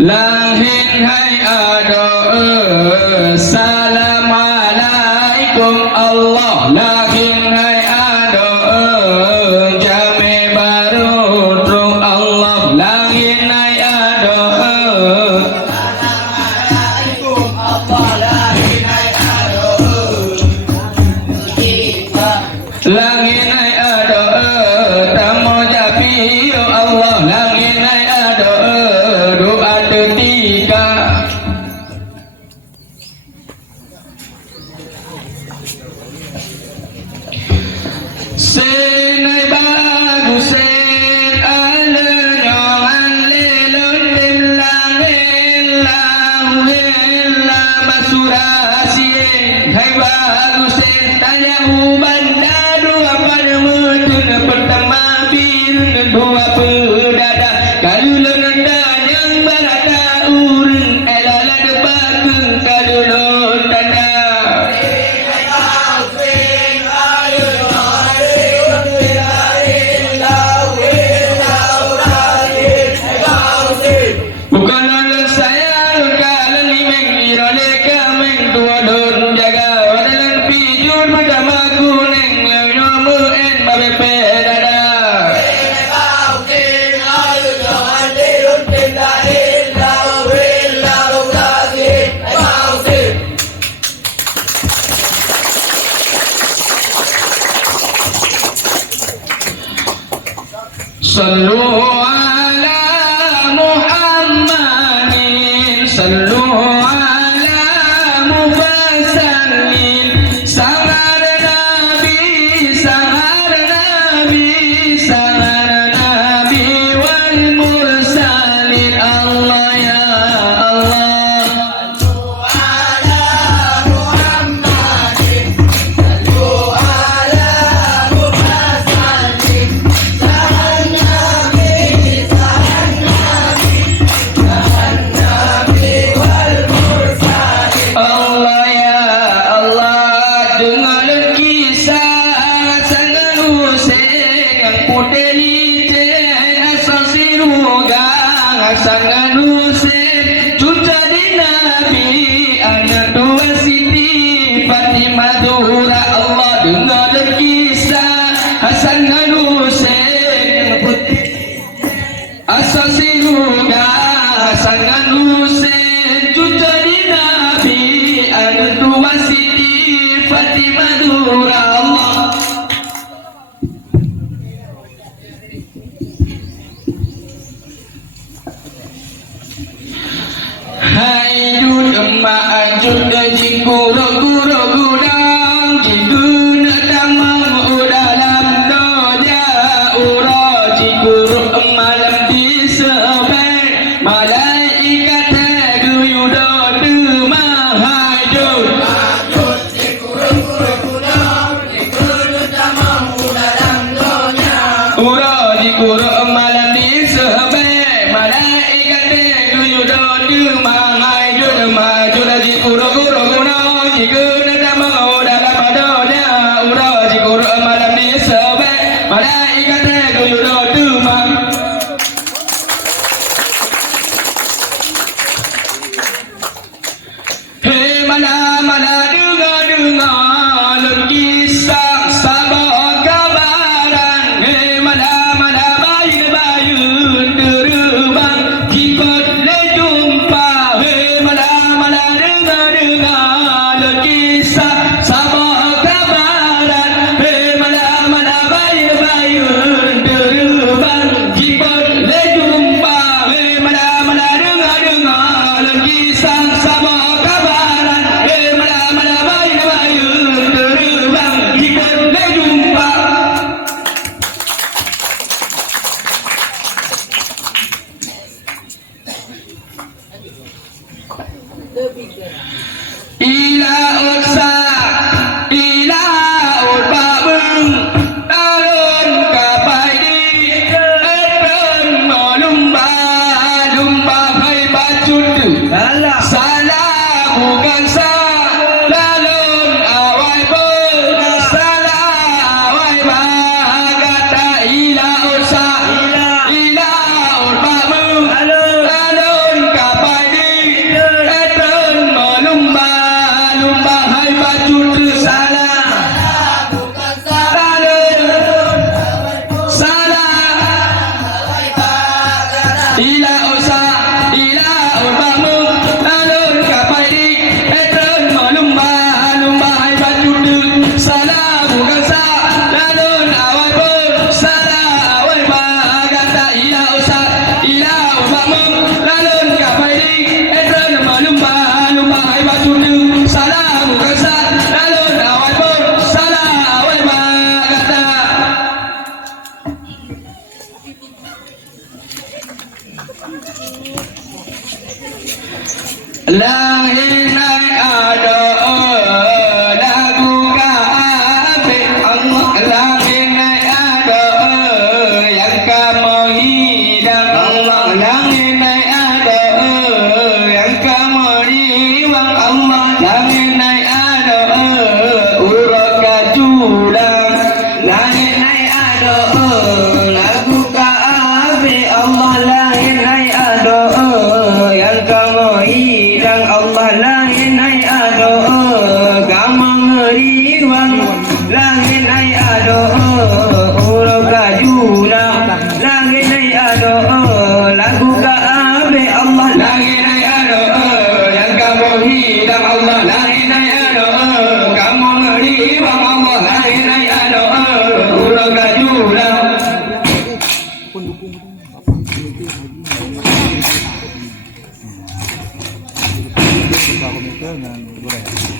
Lahin hai ado Assalamualaikum Allah. Lahin hai ado Jame baru Truk Allah. Lahin hai ado Assalamualaikum Allah. Lahin hai ado Lahin hai ado Tamo japi Allah. Lahin hai ado doa ketiga. Senai bagus sen alenya alelon tim langin langin lama surasien. Hai bagus sen tanya uban dadu apa mutun pertama bin dua pedada kalulun yang barada urun elala debakun kalulun tanda. Bukan lalu saya kalau ni mengira leka meng tua don jaga wadalan pijur macam aku neng leno en babe pedada. Sallu ala Muhammadin, sallu ala Mufassallin. Sangar Nabi, sangar Nabi, sangar Nabi wal mursalin. Allah ya Allah. Sallu ala Muhammadin, sallu ala Mufassallin. Allah ya Allah, dengar kisah sangat Husain yang putih licin asal sirugang. Sangat Husain cucu di Nabi, anak dua Siti Fatimah Zuhra. Allah dengar kisah sangat Husain yang putih asal sirugang. Sangat Husain cucu di Nabi, anak dua Siti Fatimah Zuhra. Allah hai jud emak ajud jikuro guro gudang jikun tamang dalam doja ura jikuro malam di sebai malaikat guyudo demang hai jud ajud jikuro guro gudang jikun tamang dalam doja ura jikuro malam di sebai malaikat guyudo demang hai jud maju jikuro guro gudang jikun tamang dalam doja ura jikuro malam di sebai malaikat guyudo demang. Hei mana dengar kisah sabah kabaran. Hei mana bayun terbang ikut le jumpa. Hei mana dengar kisah sabah kabaran. Hei mana bayun terbang ikut le jumpa. Hei mana dengar kisah sabah kabaran. Hei mana bayun terbang ikut le jumpa. Ila utsa ila utbabung talun kapai di eten lumba hai bacut salah bukan lalun awai pun salah awai bagata ila utsa ila utbabung talun kapai Lahir naik ada lagu kafe Allah lahir naik ada yang kamu hidang Allah lahir naik ada yang kamu riwang Allah lahir naik ada uraka julang lahir naik ada lagu kafe Allah lahir naik ada yang kamu hidang Allah langit naik ada kamu ngeriwang langit naik ada urau kajulang langit naik ada lagu kaabe Allah langit naik ada yang kamu hidang Allah langit naik ada kamu ngeriwang Allah langit naik ada urau kajulang Komentar ng